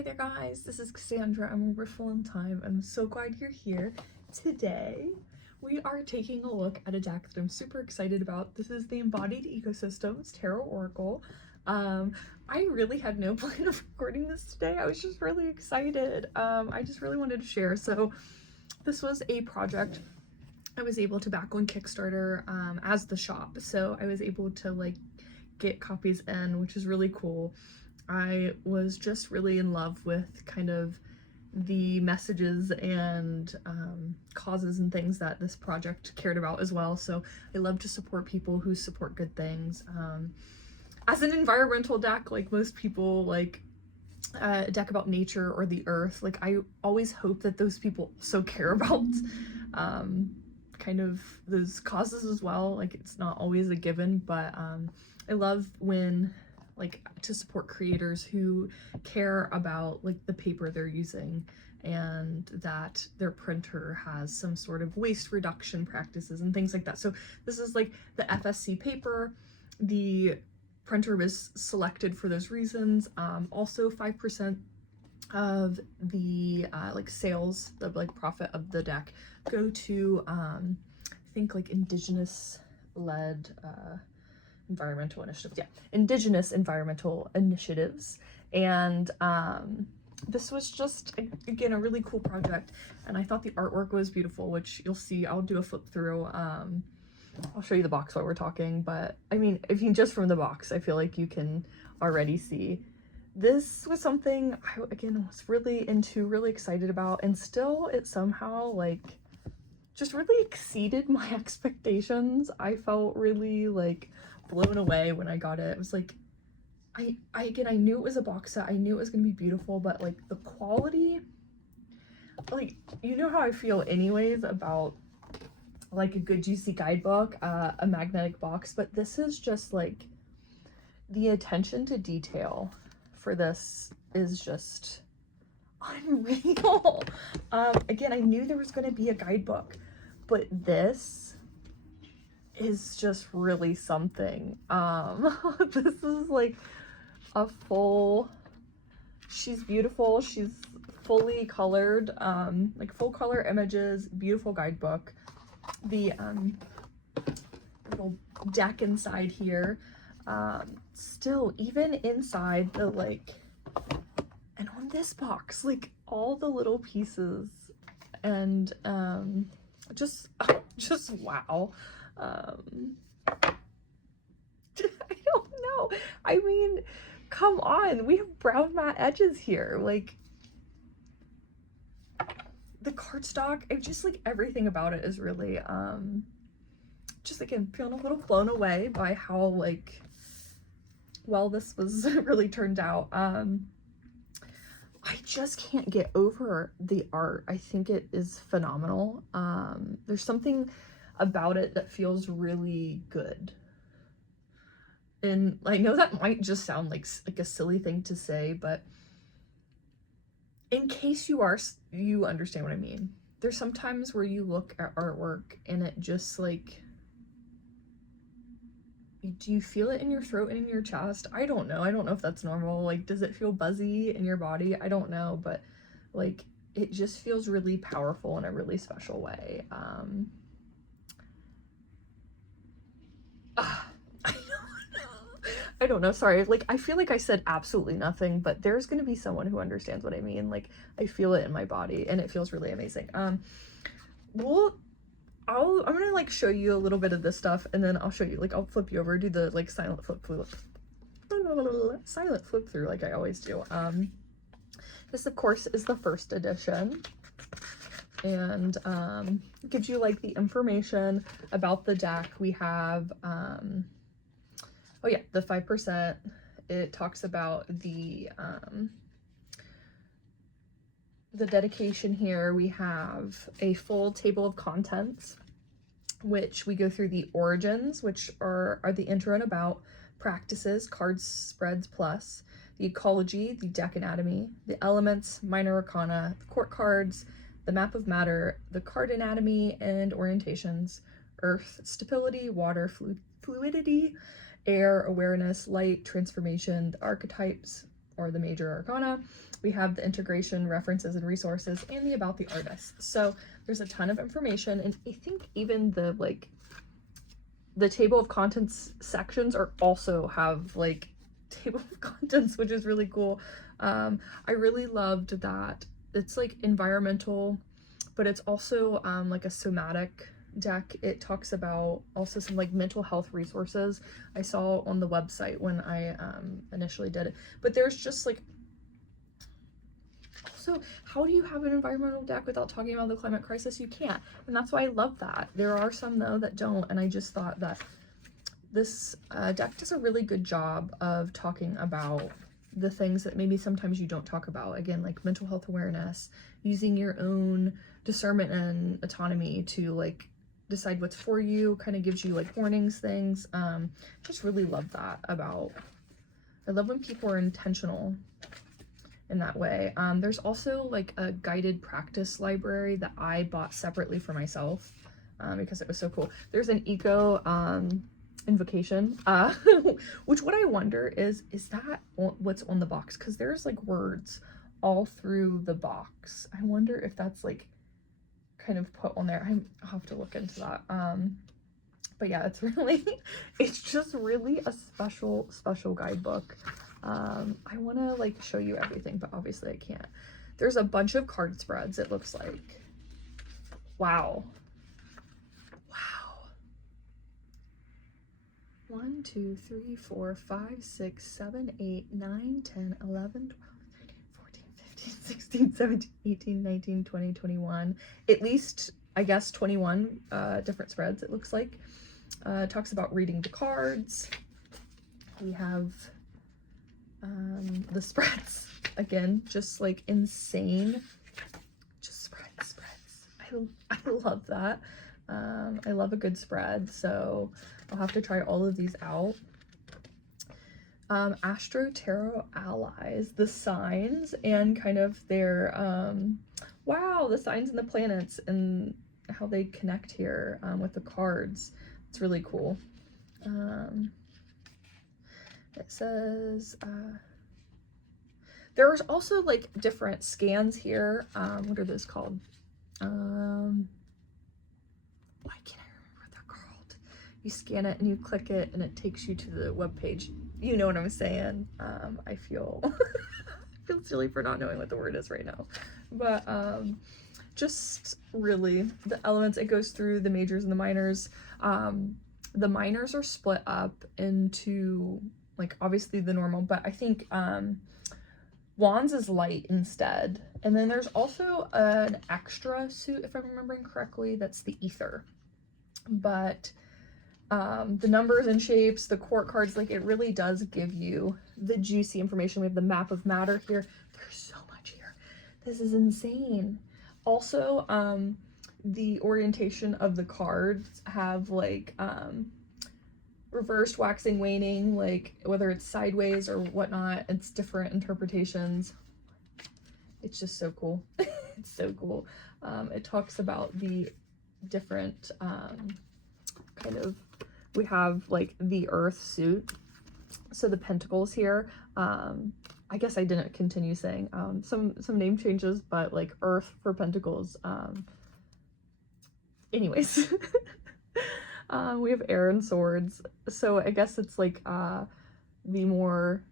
Hi there guys, this is Cassandra. I'm a Riffle in Time. I'm so glad you're here. Today we are taking a look at a deck that I'm super excited about. This is the Embodied Ecosystems Tarot Oracle. I really had no plan of recording this today. I was just really excited. I just really wanted to share. So this was a project I was able to back on Kickstarter as the shop. So I was able to like get copies in, which is really cool. I was just really in love with kind of the messages and causes and things that this project cared about as well. So I love to support people who support good things. As an environmental deck, like most people, like a deck about nature or the earth, like I always hope that those people also care about kind of those causes as well. Like it's not always a given, but I love when like to support creators who care about like the paper they're using and that their printer has some sort of waste reduction practices and things like that. So this is like the FSC paper. The printer was selected for those reasons. Also 5% of the like sales, the like profit of the deck go to I think like indigenous led environmental initiatives. Yeah, indigenous environmental initiatives. And this was just again a really cool project, and I thought the artwork was beautiful, which you'll see. I'll do a flip through. I'll show you the box while we're talking, but I mean, if you just from the box, I feel like you can already see this was something I again was really into, really excited about, and still it somehow like just really exceeded my expectations. I felt really like blown away when I got it. It was like I knew it was a box set. I knew it was gonna be beautiful, but like the quality, like you know how I feel anyways about like a good juicy guidebook, a magnetic box, but this is just like the attention to detail for this is just unreal. Again, I knew there was going to be a guidebook, but this is just really something. This is like a full, she's beautiful, she's fully colored, like full color images, beautiful guidebook. The little deck inside here, still even inside the like, and on this box, like all the little pieces and just wow. I don't know, I mean, come on, we have brown matte edges here, like the cardstock, and just like everything about it is really just again feeling a little blown away by how like well this was really turned out. I just can't get over the art. I think it is phenomenal. There's something about it that feels really good. And I know that might just sound like a silly thing to say, but in case you understand what I mean. There's sometimes where you look at artwork and it just like, do you feel it in your throat and in your chest? I don't know if that's normal. Like, does it feel buzzy in your body? I don't know, but like it just feels really powerful in a really special way. I don't know, sorry, like I feel like I said absolutely nothing, but there's gonna be someone who understands what I mean. Like I feel it in my body and it feels really amazing. I'm gonna like show you a little bit of this stuff, and then I'll show you, like I'll flip you over, do the like silent flip through like I always do. This of course is the first edition, and gives you like the information about the deck. We have oh yeah, the 5%. It talks about the dedication here. We have a full table of contents, which we go through the origins, which are the intro and about, practices, cards, spreads, plus, the ecology, the deck anatomy, the elements, minor arcana, the court cards, the map of matter, the card anatomy and orientations, earth, stability, water, fluidity, air, awareness, light, transformation, the archetypes, or the major arcana. We have the integration, references and resources, and the about the artist. So there's a ton of information, and I think even the like the table of contents sections are also have like table of contents, which is really cool. I really loved that it's like environmental, but it's also like a somatic deck. It talks about also some like mental health resources I saw on the website when I initially did it. But there's just like, also, how do you have an environmental deck without talking about the climate crisis? You can't. And that's why I love that. There are some though that don't, and I just thought that this deck does a really good job of talking about the things that maybe sometimes you don't talk about. Again, like mental health awareness, using your own discernment and autonomy to like decide what's for you, kind of gives you like warnings, things. Just really love that about, I love when people are intentional in that way. There's also like a guided practice library that I bought separately for myself because it was so cool. There's an eco invocation, which what I wonder is that what's on the box? Because there's like words all through the box. I wonder if that's like kind of put on there. I'll have to look into that. But yeah, it's really, it's just really a special guidebook. I want to like show you everything, but obviously I can't. There's a bunch of card spreads, it looks like. Wow. 1, 2, 3, 4, 5, 6, 7, 8, 9, 10, 11, 12, 13, 14, 15, 16, 17, 18, 19, 20, 21. At least, I guess, 21 different spreads, it looks like. Talks about reading the cards. We have the spreads. Again, just like insane. Just spreads. I love that. I love a good spread, so I'll have to try all of these out. Astro Tarot Allies, the signs and kind of their, wow, the signs and the planets and how they connect here with the cards. It's really cool. It says, there's also like different scans here. What are those called? Why can't I remember what they're called? You scan it and you click it and it takes you to the web page. You know what I'm saying? I feel I feel silly for not knowing what the word is right now. But just really the elements, it goes through the majors and the minors. The minors are split up into like obviously the normal, but I think Wands is light instead. And then there's also an extra suit, if I'm remembering correctly, that's the ether. But the numbers and shapes, the court cards, like it really does give you the juicy information. We have the map of matter here. There's so much here. This is insane. Also, the orientation of the cards have like reversed, waxing, waning, like whether it's sideways or whatnot. It's different interpretations. It's just so cool. It's so cool. It talks about the different kind of, we have like the earth suit, so the pentacles here. I guess I didn't continue saying some name changes, but like earth for pentacles. Anyways. We have air and swords, so I guess it's like the more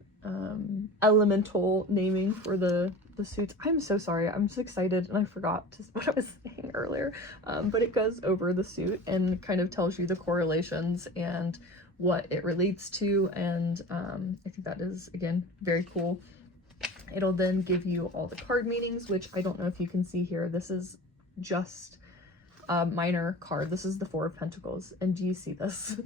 elemental naming for the suits. I'm so sorry, I'm just excited and I forgot what I was saying earlier, but it goes over the suit and kind of tells you the correlations and what it relates to, and I think that is, again, very cool. It'll then give you all the card meanings, which I don't know if you can see here. This is just a minor card. This is the Four of Pentacles, and do you see this?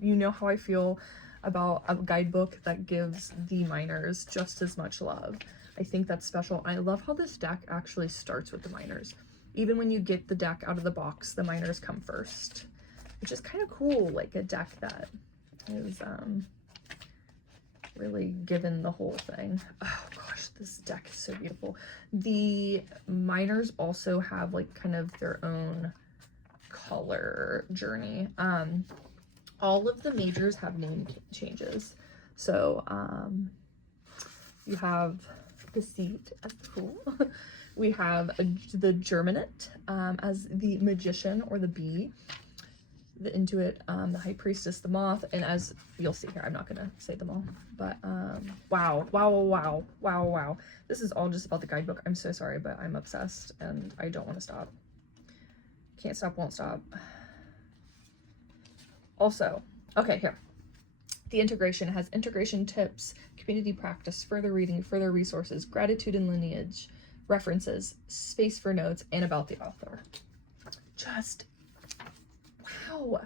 You know how I feel about a guidebook that gives the minors just as much love. I think that's special. I love how this deck actually starts with the minors. Even when you get the deck out of the box, the minors come first, which is kind of cool, like a deck that is really given the whole thing. Oh gosh, this deck is so beautiful. The minors also have like kind of their own color journey. All of the majors have name changes. So You have Deceit as the Fool. We have the Germinate as the Magician or the Bee. The Intuit, the High Priestess, the Moth, and as you'll see here, I'm not gonna say them all, but wow. This is all just about the guidebook. I'm so sorry, but I'm obsessed and I don't want to stop. Can't stop, won't stop. Also, okay, here. The integration has integration tips, community practice, further reading, further resources, gratitude and lineage, references, space for notes, and about the author. Just wow.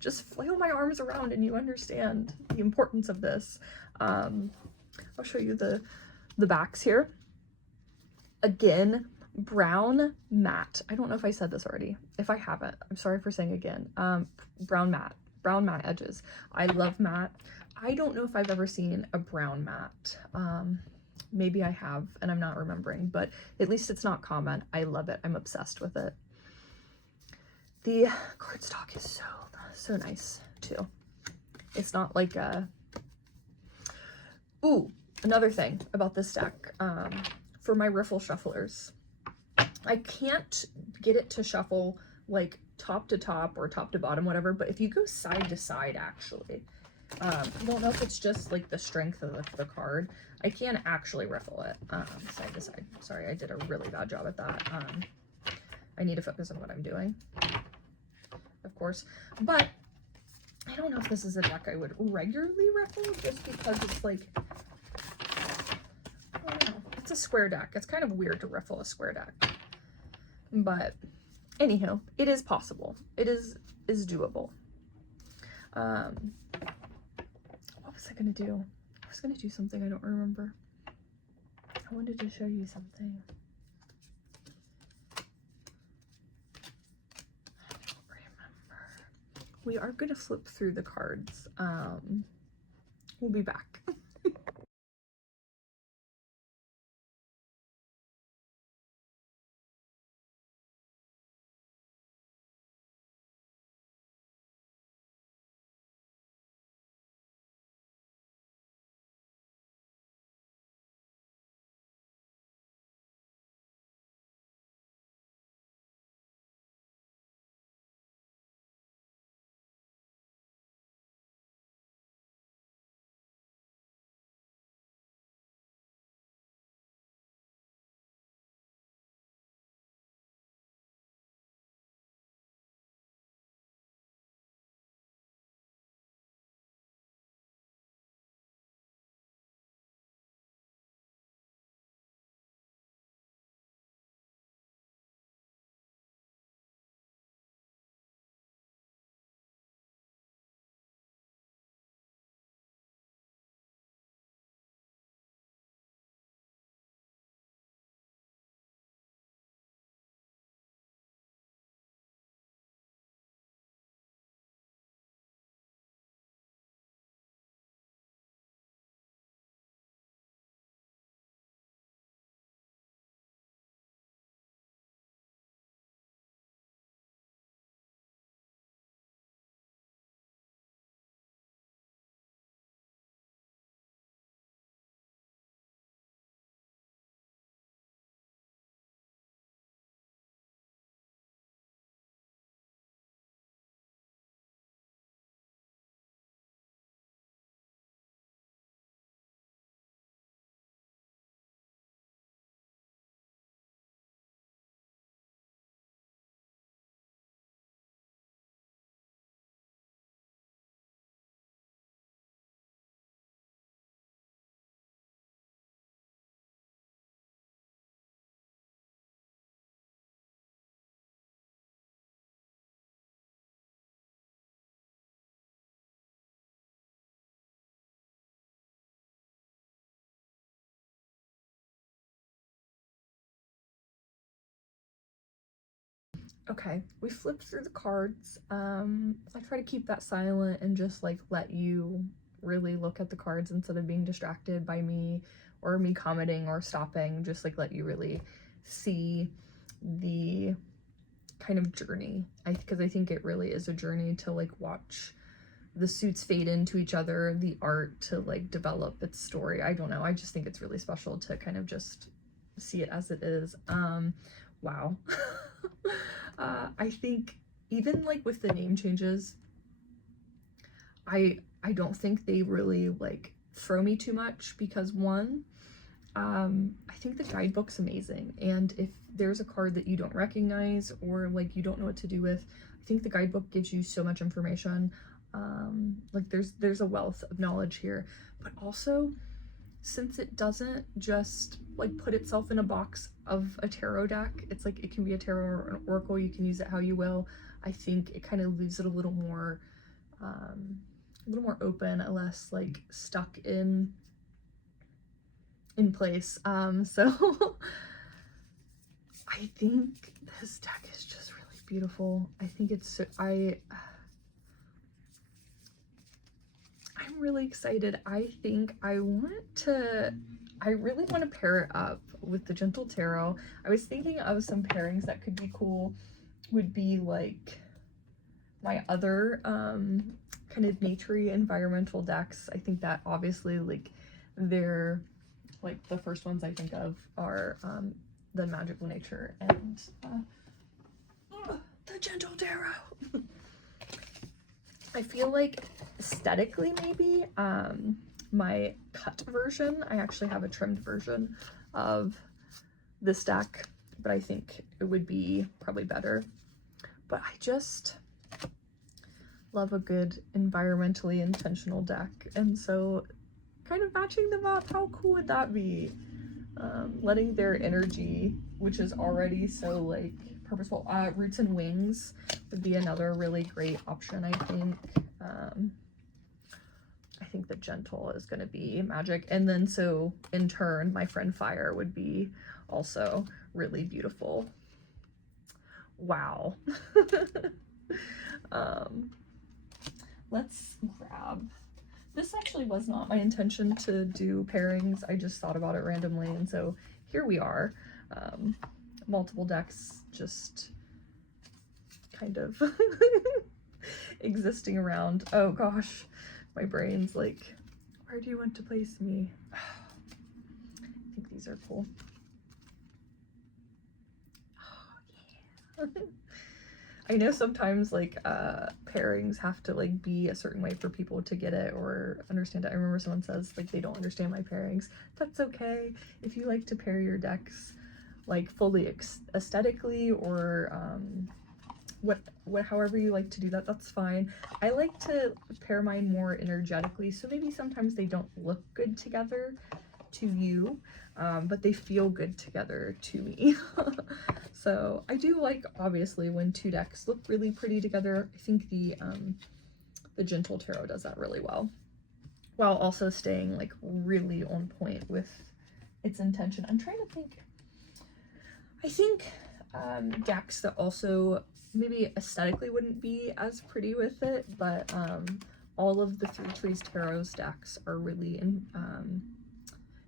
Just flail my arms around and you understand the importance of this. I'll show you the backs here. Again, brown matte. I don't know if I said this already. If I haven't, I'm sorry for saying again. Brown matte edges. I love matte. I don't know if I've ever seen a brown matte. Maybe I have and I'm not remembering, but at least it's not common. I love it. I'm obsessed with it. The cardstock is so nice too. It's not like a... Ooh, another thing about this deck, for my riffle shufflers, I can't get it to shuffle like top to top or top to bottom, whatever, but if you go side to side, actually, I don't know if it's just like the strength of the card, I can actually riffle it side to side. Sorry, I did a really bad job at that. I need to focus on what I'm doing, of course, but I don't know if this is a deck I would regularly riffle, just because it's like, I don't know, it's a square deck. It's kind of weird to riffle a square deck, but anywho, it is possible. It is doable. What was I gonna do? I was gonna do something, I don't remember. I wanted to show you something. I don't remember. We are gonna flip through the cards. We'll be back. Okay, we flipped through the cards. I try to keep that silent and just like let you really look at the cards instead of being distracted by me or me commenting or stopping, just like let you really see the kind of journey. Because I think it really is a journey to like watch the suits fade into each other, the art to like develop its story. I don't know. I just think it's really special to kind of just see it as it is. Wow. I think even like with the name changes, I don't think they really like throw me too much, because one, I think the guidebook's amazing, and if there's a card that you don't recognize or like you don't know what to do with, I think the guidebook gives you so much information. Like there's a wealth of knowledge here, but also since it doesn't just like put itself in a box of a tarot deck, it's like it can be a tarot or an oracle, you can use it how you will. I think it kind of leaves it a little more open, less like stuck in place. So I think this deck is just really beautiful. I think it's so, I'm really excited. I think I really want to pair it up with the Gentle Tarot. I was thinking of some pairings that could be cool, would be like my other kind of naturey environmental decks. I think that obviously like they're like the first ones I think of are the Magical Nature and the Gentle Tarot. I feel like aesthetically maybe my cut version, I actually have a trimmed version of this deck, but I think it would be probably better. But I just love a good environmentally intentional deck, and so kind of matching them up, how cool would that be? Letting their energy, which is already so like purposeful, Roots and Wings would be another really great option. I think the Gentle is going to be magic, and then so in turn my friend Fire would be also really beautiful. Wow. Let's grab, this actually was not my intention to do pairings, I just thought about it randomly, and so here we are. Multiple decks just kind of existing around. Oh gosh, my brain's like, where do you want to place me? I think these are cool. Oh yeah. I know sometimes like pairings have to like be a certain way for people to get it or understand it. I remember someone says like they don't understand my pairings. That's okay. If you like to pair your decks like fully aesthetically or however you like to do that, that's fine. I like to pair mine more energetically, so maybe sometimes they don't look good together to you, but they feel good together to me. So I do like, obviously, when two decks look really pretty together. I think the Gentle Tarot does that really well, while also staying like really on point with its intention. I'm trying to think. I think decks that also maybe aesthetically wouldn't be as pretty with it, but all of the Three Trees Tarot's decks are really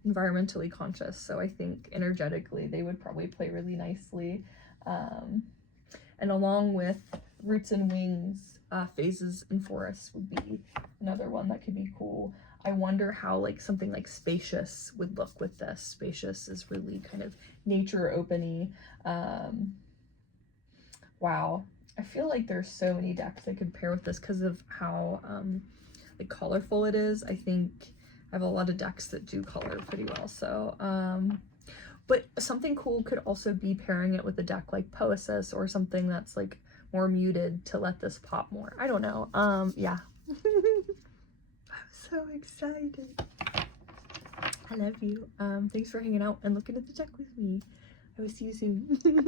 environmentally conscious, so I think energetically they would probably play really nicely. And along with Roots and Wings, Phases and Forests would be another one that could be cool. I wonder how like something like Spacious would look with this. Spacious is really kind of nature openy. Wow, I feel like there's so many decks I could pair with this because of how like colorful it is. I think I have a lot of decks that do color pretty well, so but something cool could also be pairing it with a deck like Poesis or something that's like more muted to let this pop more. I don't know. Yeah. I'm so excited. I love you. Thanks for hanging out and looking at the deck with me. I will see you soon.